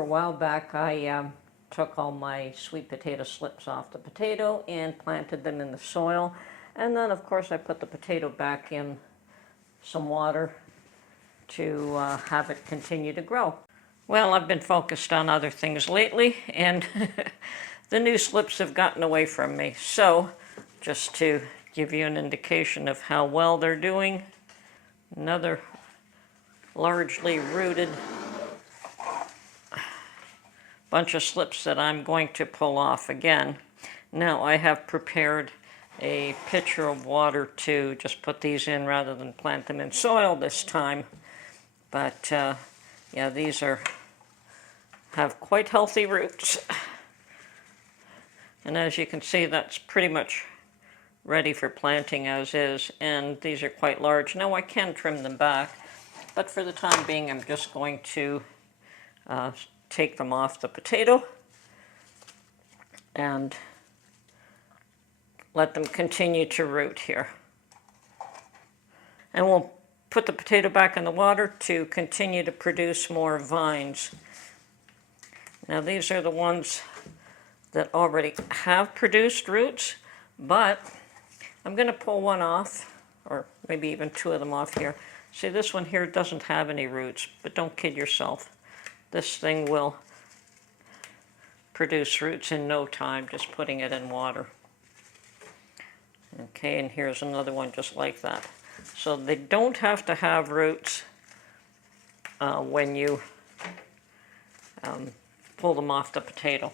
a while back I took all my sweet potato slips off the potato and planted them in the soil. And then of course I put the potato back in some water to have it continue to grow. Well, I've been focused on other things lately, and the new slips have gotten away from me. So, just to give you an indication of how well they're doing, another largely rooted bunch of slips that I'm going to pull off again. Now, I have prepared a pitcher of water to just put these in rather than plant them in soil this time. But, yeah, these have quite healthy roots. And as you can see, that's pretty much ready for planting as is, and these are quite large. Now I can trim them back, but for the time being I'm just going to take them off the potato and let them continue to root here. And we'll put the potato back in the water to continue to produce more vines. Now these are the ones that already have produced roots, but I'm going to pull one off, or maybe even two of them off here. See, this one here doesn't have any roots, but don't kid yourself. This thing will produce roots in no time, just putting it in water. Okay, and here's another one just like that. So they don't have to have roots when you pull them off the potato.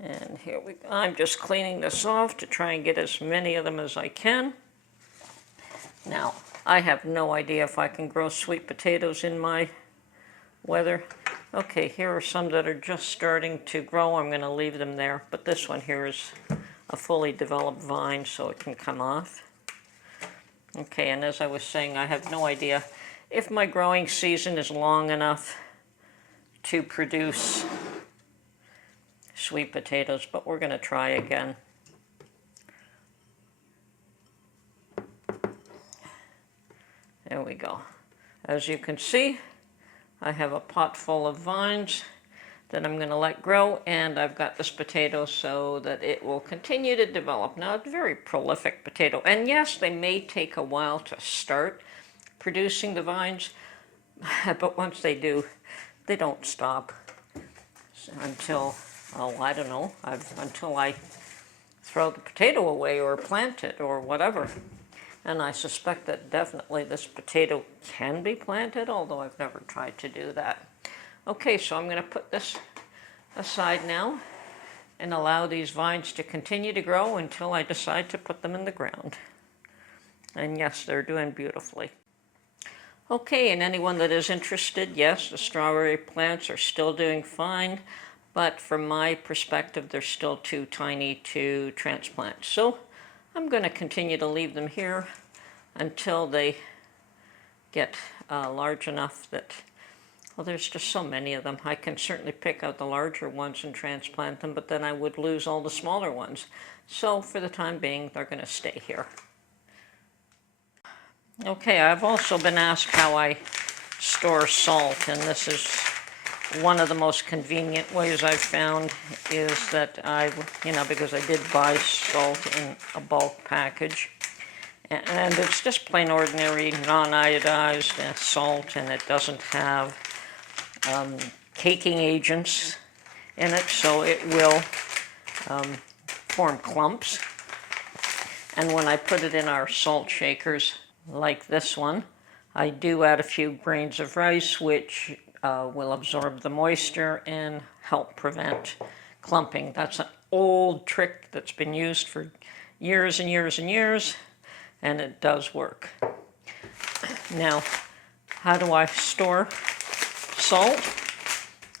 And here we go. I'm just cleaning this off to try and get as many of them as I can. Now, I have no idea if I can grow sweet potatoes in my weather. Okay, here are some that are just starting to grow. I'm going to leave them there. But this one here is a fully developed vine, so it can come off. Okay, and as I was saying, I have no idea if my growing season is long enough to produce sweet potatoes, but we're going to try again. There we go. As you can see, I have a pot full of vines that I'm going to let grow, and I've got this potato so that it will continue to develop. Now, it's a very prolific potato, and yes, they may take a while to start producing the vines, but once they do, they don't stop until, oh, I don't know, until I throw the potato away or plant it or whatever. And I suspect that definitely this potato can be planted, although I've never tried to do that. Okay, so I'm going to put this aside now and allow these vines to continue to grow until I decide to put them in the ground. And yes, they're doing beautifully. Okay, and anyone that is interested, yes, the strawberry plants are still doing fine, but from my perspective, they're still too tiny to transplant. So I'm going to continue to leave them here until they get large enough that, well, there's just so many of them. I can certainly pick out the larger ones and transplant them, but then I would lose all the smaller ones. So for the time being, they're going to stay here. Okay, I've also been asked how I store salt, and this is one of the most convenient ways I've found is that because I did buy salt in a bulk package, and it's just plain ordinary non-iodized salt, and it doesn't have caking agents in it, so it will form clumps. And when I put it in our salt shakers, like this one, I do add a few grains of rice, which will absorb the moisture and help prevent clumping. That's an old trick that's been used for years and years and years, and it does work. Now, how do I store salt?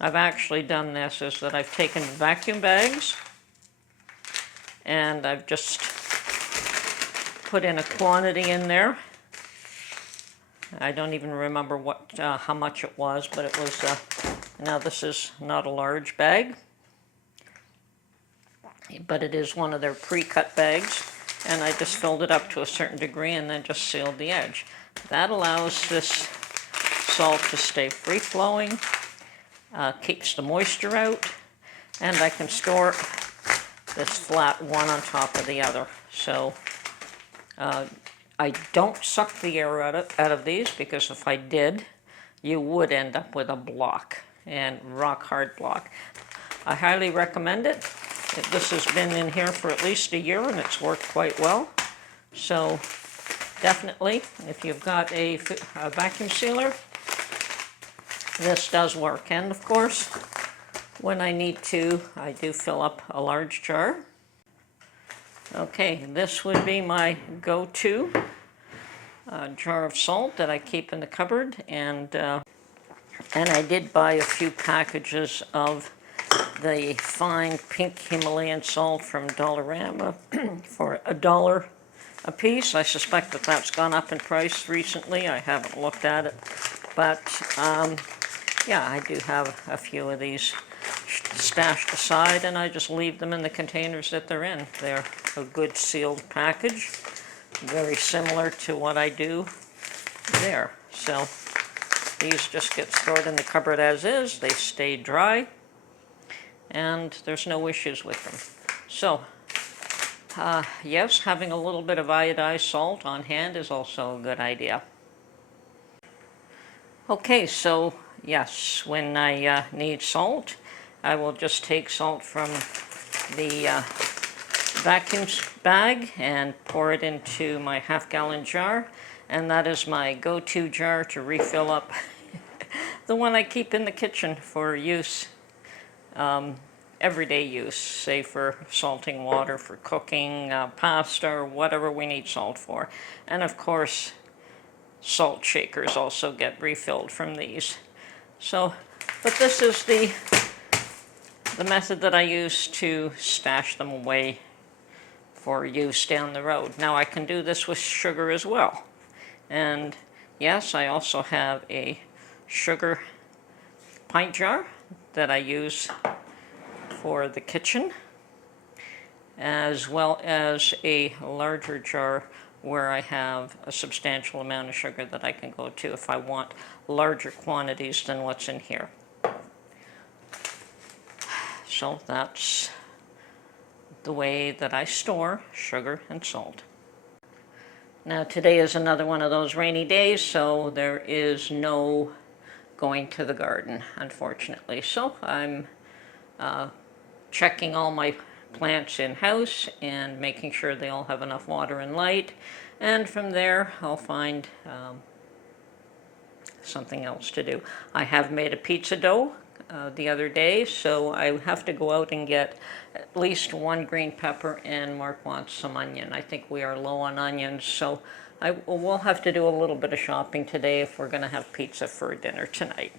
I've actually done this, is that I've taken vacuum bags and I've just put in a quantity in there. I don't even remember how much it was, but it was, now this is not a large bag, but it is one of their pre-cut bags, and I just filled it up to a certain degree and then just sealed the edge. That allows this salt to stay free-flowing, keeps the moisture out, and I can store this flat one on top of the other. So I don't suck the air out of these, because if I did, you would end up with a block, and rock hard block. I highly recommend it. This has been in here for at least a year and it's worked quite well. So definitely, if you've got a vacuum sealer, this does work. And of course, when I need to, I do fill up a large jar. Okay, this would be my go-to jar of salt that I keep in the cupboard, and I did buy a few packages of the fine pink Himalayan salt from Dollarama for $1 a piece. I suspect that that's gone up in price recently. I haven't looked at it, but yeah, I do have a few of these stashed aside, and I just leave them in the containers that they're in. They're a good sealed package, very similar to what I do there. So these just get stored in the cupboard as is. They stay dry, and there's no issues with them. So yes, having a little bit of iodized salt on hand is also a good idea. Okay, so yes, when I need salt, I will just take salt from the vacuum bag and pour it into my half-gallon jar, and that is my go-to jar to refill up the one I keep in the kitchen for use, everyday use, say for salting water, for cooking pasta, or whatever we need salt for. And of course, salt shakers also get refilled from these. So, but this is the method that I use to stash them away for use down the road. Now I can do this with sugar as well. And yes, I also have a sugar pint jar that I use for the kitchen, as well as a larger jar where I have a substantial amount of sugar that I can go to if I want larger quantities than what's in here. So that's the way that I store sugar and salt. Now today is another one of those rainy days, so there is no going to the garden, unfortunately. So I'm checking all my plants in-house and making sure they all have enough water and light, and from there I'll find something else to do. I have made a pizza dough the other day, so I have to go out and get at least one green pepper, and Mark wants some onion. I think we are low on onions, so we'll have to do a little bit of shopping today if we're going to have pizza for dinner tonight.